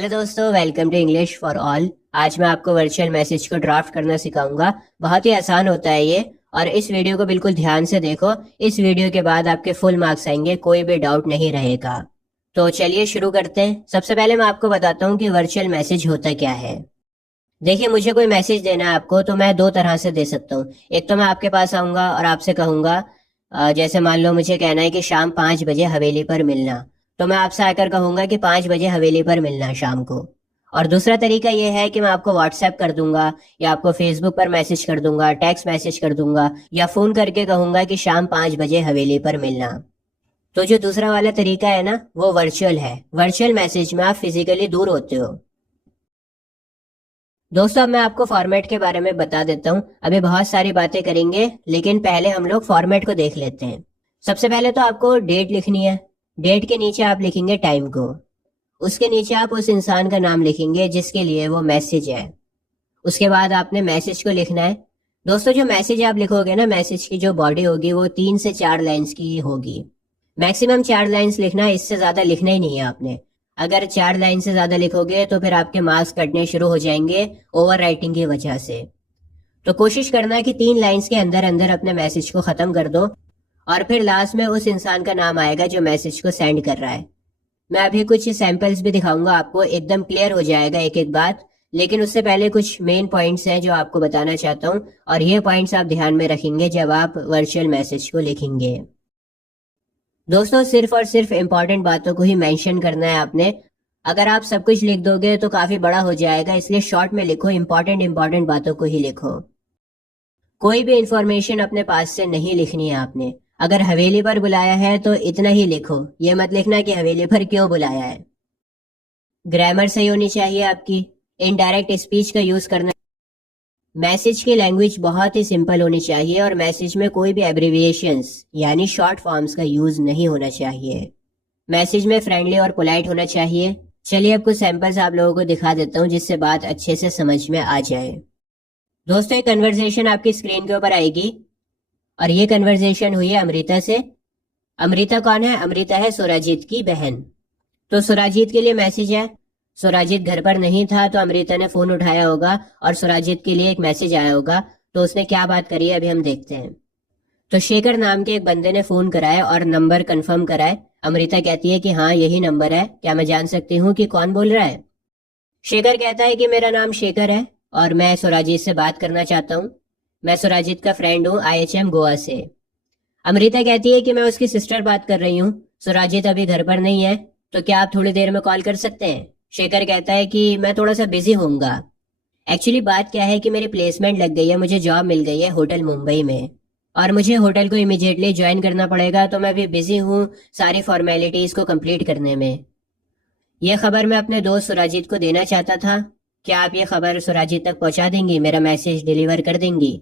Hello दोस्तों, welcome to English for all. आज मैं आपको वर्चुअल मैसेज को ड्राफ्ट करना सिखाऊंगा। बहुत ही आसान होता है ये। और इस वीडियो को बिल्कुल ध्यान से देखो। इस वीडियो के बाद आपके फुल मार्क्स आएंगे, कोई भी डाउट नहीं रहेगा। तो चलिए शुरू करते हैं। सबसे पहले मैं आपको बताता हूँ कि वर्चुअल मैसेज होता क्या है। देखिए, मुझे कोई मैसेज देना है आपको तो मैं दो तरह से दे सकता हूँ। एक तो मैं आपके पास आऊंगा और आपसे कहूंगा, जैसे मान लो मुझे कहना है कि शाम 5 बजे हवेली पर मिलना, तो मैं आपसे आकर कहूंगा कि 5 बजे हवेली पर मिलना शाम को। और दूसरा तरीका यह है कि मैं आपको व्हाट्सएप कर दूंगा, या आपको फेसबुक पर मैसेज कर दूंगा, टेक्स्ट मैसेज कर दूंगा, या फोन करके कहूंगा कि शाम 5 बजे हवेली पर मिलना। तो जो दूसरा वाला तरीका है ना, वो वर्चुअल है। वर्चुअल मैसेज में आप फिजिकली दूर होते हो। दोस्तों, अब मैं आपको फॉर्मेट के बारे में बता देता हूँ। अभी बहुत सारी बातें करेंगे, लेकिन पहले हम लोग फॉर्मेट को देख लेते हैं। सबसे पहले तो आपको डेट लिखनी है। डेट के नीचे आप लिखेंगे टाइम को। उसके नीचे आप उस इंसान का नाम लिखेंगे जिसके लिए वो मैसेज है। उसके बाद आपने मैसेज को लिखना है। दोस्तों, जो मैसेज आप लिखोगे ना, मैसेज की जो बॉडी होगी वो 3 से 4 लाइन्स की होगी। मैक्सिमम 4 लाइन्स लिखना है, इससे ज्यादा लिखना ही नहीं है आपने। अगर 4 लाइन से ज्यादा लिखोगे तो फिर आपके मार्क्स कटने शुरू हो जाएंगे ओवर राइटिंग की वजह से। तो कोशिश करना है कि 3 लाइन्स के अंदर अंदर अपने मैसेज को खत्म कर दो। और फिर लास्ट में उस इंसान का नाम आएगा जो मैसेज को सेंड कर रहा है। मैं अभी कुछ सैंपल्स भी दिखाऊंगा आपको, एकदम क्लियर हो जाएगा एक एक बात। लेकिन उससे पहले कुछ मेन पॉइंट्स हैं जो आपको बताना चाहता हूँ, और ये पॉइंट्स आप ध्यान में रखेंगे जब आप वर्चुअल मैसेज को लिखेंगे। दोस्तों, सिर्फ और सिर्फ इंपॉर्टेंट बातों को ही मेंशन करना है आपने। अगर आप सब कुछ लिख दोगे तो काफी बड़ा हो जाएगा, इसलिए शॉर्ट में लिखो। इंपॉर्टेंट इंपॉर्टेंट बातों को ही लिखो। कोई भी इंफॉर्मेशन अपने पास से नहीं लिखनी है आपने। अगर हवेली पर बुलाया है तो इतना ही लिखो, ये मत लिखना कि हवेली पर क्यों बुलाया है। ग्रामर सही होनी चाहिए आपकी। इनडायरेक्ट स्पीच का यूज करना। मैसेज की लैंग्वेज बहुत ही सिंपल होनी चाहिए, और मैसेज में कोई भी एब्रिविएशंस यानी शॉर्ट फॉर्म्स का यूज नहीं होना चाहिए। मैसेज में फ्रेंडली और पोलाइट होना चाहिए। चलिए अब कुछ सैंपल्स आप लोगों को दिखा देता हूँ जिससे बात अच्छे से समझ में आ जाए। दोस्तों, एक कन्वर्सेशन आपकी स्क्रीन के ऊपर आएगी, और ये कन्वर्सेशन हुई है अमृता से। अमृता कौन है? अमृता है सुराजीत की बहन। तो सुराजीत के लिए मैसेज है। सुराजीत घर पर नहीं था तो अमृता ने फोन उठाया होगा और सुराजीत के लिए एक मैसेज आया होगा। तो उसने क्या बात करी है अभी हम देखते हैं। तो शेखर नाम के एक बंदे ने फोन कराया और नंबर कंफर्म कराए। अमृता कहती है कि हाँ, यही नंबर है, क्या मैं जान सकती हूँ कि कौन बोल रहा है? शेखर कहता है कि मेरा नाम शेखर है और मैं सुराजीत से बात करना चाहता हूँ। मैं सुराजीत का फ्रेंड हूँ IHM गोवा से। अमृता कहती है कि मैं उसकी सिस्टर बात कर रही हूँ। सुराजीत अभी घर पर नहीं है, तो क्या आप थोड़ी देर में कॉल कर सकते हैं? शेखर कहता है कि मैं थोड़ा सा बिजी होऊंगा। एक्चुअली बात क्या है कि मेरी प्लेसमेंट लग गई है, मुझे जॉब मिल गई है होटल मुंबई में, और मुझे होटल को इमीडिएटली ज्वाइन करना पड़ेगा। तो मैं भी बिजी हूँ सारी फॉर्मेलिटीज को कंप्लीट करने में। यह खबर मैं अपने दोस्त सुराजीत को देना चाहता था। क्या आप ये खबर सुराजीत तक पहुंचा देंगी? मेरा मैसेज डिलीवर कर देंगी?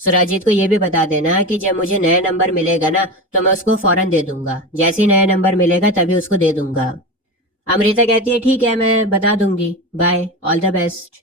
सुराजीत को यह भी बता देना कि जब मुझे नया नंबर मिलेगा ना, तो मैं उसको फौरन दे दूंगा। जैसे ही नया नंबर मिलेगा तभी उसको दे दूंगा। अमृता कहती है ठीक है, मैं बता दूंगी, बाय, ऑल द बेस्ट।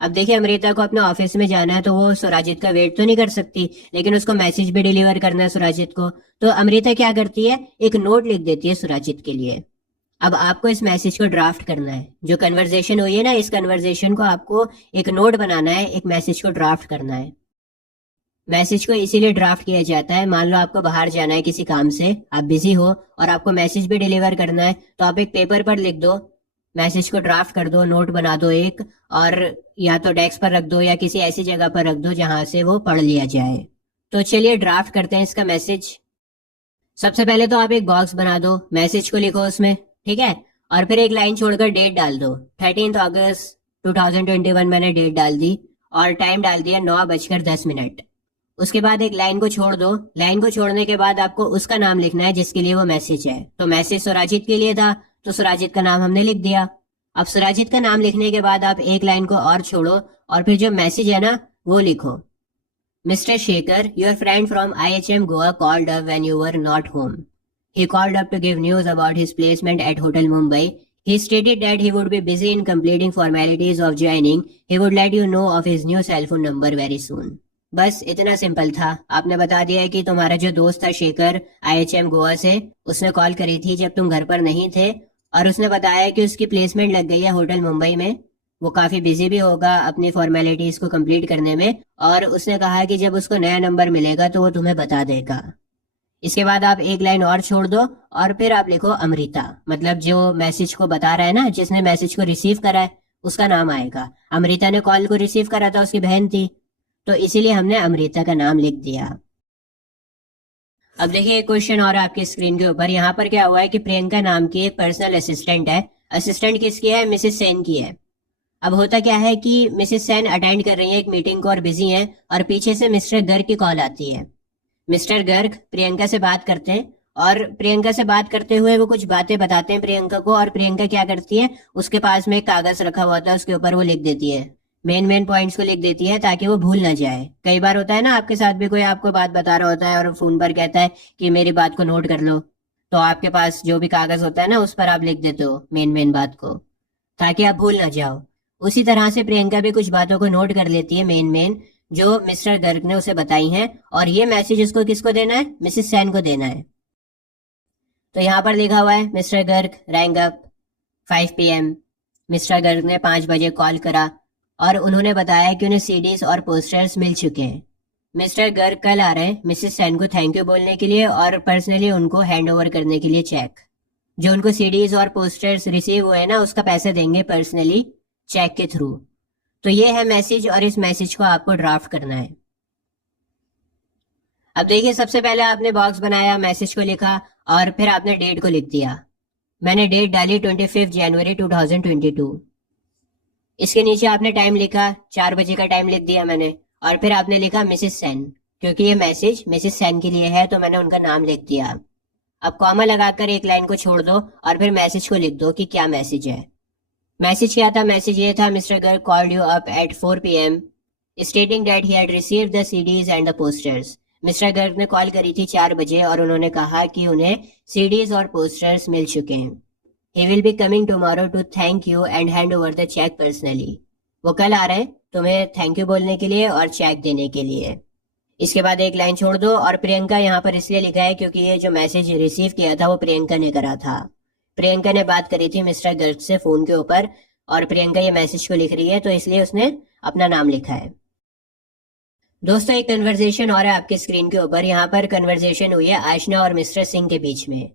अब देखिए, अमृता को अपने ऑफिस में जाना है तो वो सुराजीत का वेट तो नहीं कर सकती, लेकिन उसको मैसेज भी डिलीवर करना है सुराजीत को। तो अमृता क्या करती है, एक नोट लिख देती है सुराजीत के लिए। अब आपको इस मैसेज को ड्राफ्ट करना है। जो कन्वर्सेशन हुई है ना, इस कन्वर्सेशन को आपको एक नोट बनाना है, एक मैसेज को ड्राफ्ट करना है। मैसेज को इसीलिए ड्राफ्ट किया जाता है, मान लो आपको बाहर जाना है किसी काम से, आप बिजी हो और आपको मैसेज भी डिलीवर करना है, तो आप एक पेपर पर लिख दो, मैसेज को ड्राफ्ट कर दो, नोट बना दो एक, और या तो डेस्क पर रख दो या किसी ऐसी जगह पर रख दो जहां से वो पढ़ लिया जाए। तो चलिए ड्राफ्ट करते हैं इसका मैसेज। सबसे पहले तो आप एक बॉक्स बना दो, मैसेज को लिखो उसमें, ठीक है? और फिर एक लाइन छोड़कर डेट डाल दो। 13 अगस्त 2021 मैंने डेट डाल दी, और टाइम डाल दिया 9:10। उसके बाद एक लाइन को छोड़ दो। लाइन को छोड़ने के बाद आपको उसका नाम लिखना है जिसके लिए वो मैसेज है। तो मैसेज सुराजीत के लिए था, तो सुराजीत का नाम हमने लिख दिया। अब सुराजीत का नाम लिखने के बाद आप एक लाइन को और छोड़ो, और फिर जो मैसेज है ना वो लिखो। Mister Shekhar, your friend from IHM Goa called up when you were not home. He called up to give news about his placement at Hotel Mumbai. He stated that he would be busy in completing formalities of joining. He would let you know of his new cell phone number very soon. बस इतना simple था। आपने बता दिया है कि तुम्हारा जो दोस्त था शेखर IHM गोवा से, उसने कॉल करी थी जब तुम घर पर नहीं थे, और उसने बताया कि उसकी प्लेसमेंट लग गई है होटल मुंबई में। वो काफी बिजी भी होगा अपनी फॉर्मेलिटीज को कंप्लीट करने में, और उसने कहा कि जब उसको नया नंबर मिलेगा तो वो तुम्हें बता देगा। इसके बाद आप एक लाइन और छोड़ दो और फिर आप लिखो अमृता, मतलब जो मैसेज को बता रहा है ना, जिसने मैसेज को रिसीव करा है, उसका नाम आएगा। अमृता ने कॉल को रिसीव करा था, उसकी बहन थी, तो इसीलिए हमने अमृता का नाम लिख दिया। अब देखिए एक क्वेश्चन और आपकी स्क्रीन के ऊपर। यहाँ पर क्या हुआ है कि प्रियंका नाम की एक पर्सनल असिस्टेंट है। असिस्टेंट किसकी है? मिसेस सेन की है। अब होता क्या है कि मिसेस सेन अटेंड कर रही है एक मीटिंग को और बिजी हैं, और पीछे से मिस्टर गर्ग की कॉल आती है। मिस्टर गर्ग प्रियंका से बात करते हैं, और प्रियंका से बात करते हुए वो कुछ बातें बताते हैं प्रियंका को, और प्रियंका क्या करती है, उसके पास में एक कागज रखा हुआ था, उसके ऊपर वो लिख देती है, मेन पॉइंट्स को लिख देती है ताकि वो भूल ना जाए। कई बार होता है ना आपके साथ भी, कोई आपको बात बता रहा होता है और फोन पर कहता है कि मेरी बात को नोट कर लो, तो आपके पास जो भी कागज होता है ना उस पर आप लिख देते हो मेन बात को, ताकि आप भूल ना जाओ। उसी तरह से प्रियंका भी कुछ बातों को नोट कर लेती है मेन जो मिस्टर गर्ग ने उसे बताई हैं, और ये मैसेज उसको किसको देना है? मिसेस सेन को देना है। तो यहाँ पर लिखा हुआ है mister Garg wrong up 5 PM। Mister Garg ने 5 बजे कॉल करा और उन्होंने बताया कि उन्हें सीडीज और पोस्टर्स मिल चुके हैं। मिस्टर गर्ग कल आ रहे हैं मिसेस सेन को थैंक यू बोलने के लिए और पर्सनली उनको हैंड ओवर करने के लिए चेक। जो उनको सीडीज और पोस्टर्स रिसीव हुए ना उसका पैसा देंगे पर्सनली चेक के थ्रू। तो ये है मैसेज, और इस मैसेज को आपको ड्राफ्ट करना है। अब देखिए सबसे पहले आपने बॉक्स बनाया, मैसेज को लिखा और फिर आपने डेट को लिख दिया। मैंने डेट डाली 25 जनवरी 2022। इसके नीचे आपने टाइम लिखा, 4 बजे का टाइम लिख दिया मैंने, और फिर आपने लिखा मिसेस सेन, क्योंकि ये मैसेज मिसेस सेन के लिए है तो मैंने उनका नाम लिख दिया। अब कॉमा लगाकर एक लाइन को छोड़ दो और फिर मैसेज को लिख दो कि क्या मैसेज है। मैसेज क्या था? मैसेज ये था, mister Garg called you up at 4 PM stating that he had received the CDs and the posters. Mister Garg ने कॉल करी थी 4 बजे और उन्होंने कहा कि उन्हें सीडीज और पोस्टर्स मिल चुके हैं। He will be coming tomorrow to thank you and hand over the cheque personally. वो कल आ रहे हैं तुम्हें थैंक यू बोलने के लिए और चेक देने के लिए। इसके बाद एक लाइन छोड़ दो, और प्रियंका यहाँ पर इसलिए लिखा है क्योंकि ये जो मैसेज रिसीव किया था वो प्रियंका ने करा था। प्रियंका ने बात करी थी मिस्टर गर्ग से फोन के ऊपर, और प्रियंका ये मैसेज को लिख रही है तो इसलिए उसने अपना नाम लिखा है। दोस्तों एक कन्वर्सेशन और है आपके स्क्रीन के ऊपर। यहाँ पर कन्वर्सेशन हुई है आशना और मिस्टर सिंह के बीच में।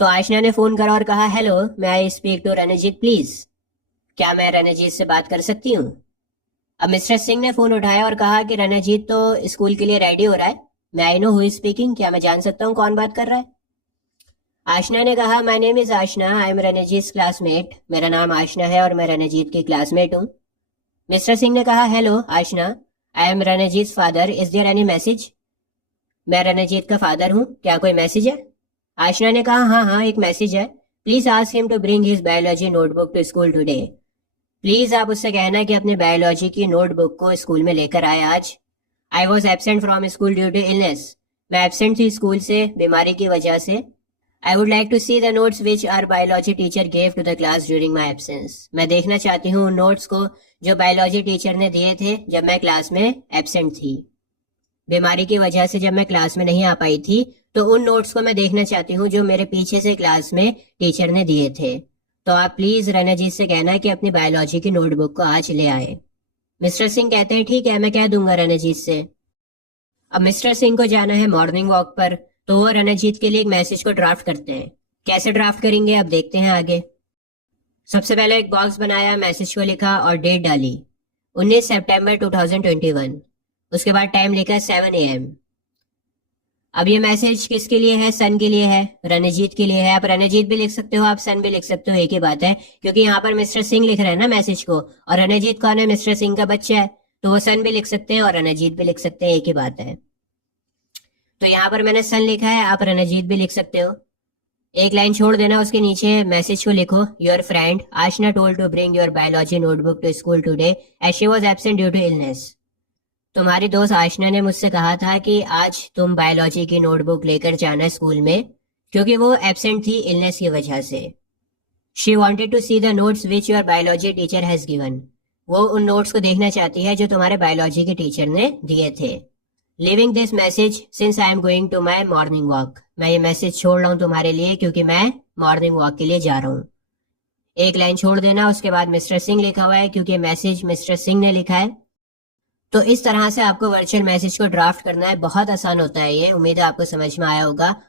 तो आशना ने फोन करा और कहा, hello may I speak to Ranjit please, क्या मैं रणजीत से बात कर सकती हूँ? अब मिस्टर सिंह ने फोन उठाया और कहा कि रणजीत तो स्कूल के लिए रेडी हो रहा है। मैं I know who is speaking, क्या मैं जान सकता हूँ कौन बात कर रहा है? आशना ने कहा, my name is Aashna, I am Ranjit classmate. मेरा नाम आशना है और मैं रणजीत की क्लासमेट हूँ। मिस्टर सिंह ने कहा, hello Aashna, I am Ranjit father, is there any message? मैं रणजीत का फादर हूँ, क्या कोई मैसेज है? आशना ने कहा, हाँ एक मैसेज है। Please ask him to bring his biology notebook to school today. Please आप उससे कहना कि अपने बायोलॉजी की नोटबुक को स्कूल में लेकर आए आज। I was absent from school due to illness. मैं एबसेंट थी स्कूल से बीमारी की वजह से। I would like to see the notes which our biology teacher gave to the class during my absence. मैं देखना चाहती हूँ उन नोट्स को जो बायोलॉजी टीचर ने दिए थे जब मैं क्लास में एब्सेंट थी। बीमारी की वजह से जब मैं क्लास में नहीं आ पाई थी, तो उन नोट्स को मैं देखना चाहती हूँ जो मेरे पीछे से क्लास में टीचर ने दिए थे। तो आप प्लीज रणजीत से कहना कि अपनी बायोलॉजी की नोटबुक को आज ले आए। मिस्टर सिंह कहते हैं, ठीक है मैं कह दूंगा रणजीत से। अब मिस्टर सिंह को जाना है मॉर्निंग वॉक पर, तो वो रणजीत के लिए एक मैसेज को ड्राफ्ट करते हैं। कैसे ड्राफ्ट करेंगे अब देखते हैं आगे। सबसे पहले एक बॉक्स बनाया, मैसेज को लिखा और डेट डाली 19 सितंबर 2021। उसके बाद टाइम लिखा 7 AM। अब ये मैसेज किसके लिए है? सन के लिए है, रणजीत के लिए है। आप रणजीत भी लिख सकते हो, आप सन भी लिख सकते हो, एक ही बात है, क्योंकि यहाँ पर मिस्टर सिंह लिख रहे हैं ना मैसेज को, और रणजीत कौन है? मिस्टर सिंह का बच्चा है, तो वो सन भी लिख सकते हैं और रणजीत भी लिख सकते हैं, एक ही बात है। तो यहाँ पर मैंने सन लिखा है, आप रणजीत भी लिख सकते हो। एक लाइन छोड़ देना, उसके नीचे मैसेज को लिखो, your friend Aashna told to bring your biology notebook to school today as she was absent due to illness. तुम्हारी दोस्त आशना ने मुझसे कहा था कि आज तुम बायोलॉजी की नोटबुक लेकर जाना स्कूल में, क्योंकि वो एब्सेंट थी इलनेस की वजह से। She wanted to see the notes which your biology teacher has given. वो उन नोट्स को देखना चाहती है जो तुम्हारे बायोलॉजी के टीचर ने दिए थे। Leaving this message since I am going to my morning walk. मैं ये मैसेज छोड़ रहा हूँ तुम्हारे लिए क्योंकि मैं मॉर्निंग वॉक के लिए जा रहा हूँ। एक लाइन छोड़ देना, उसके बाद मिस्टर सिंह लिखा हुआ है क्योंकि मैसेज मिस्टर सिंह ने लिखा है। तो इस तरह से आपको वर्चुअल मैसेज को ड्राफ्ट करना है। बहुत आसान होता है ये, उम्मीद है आपको समझ में आया होगा।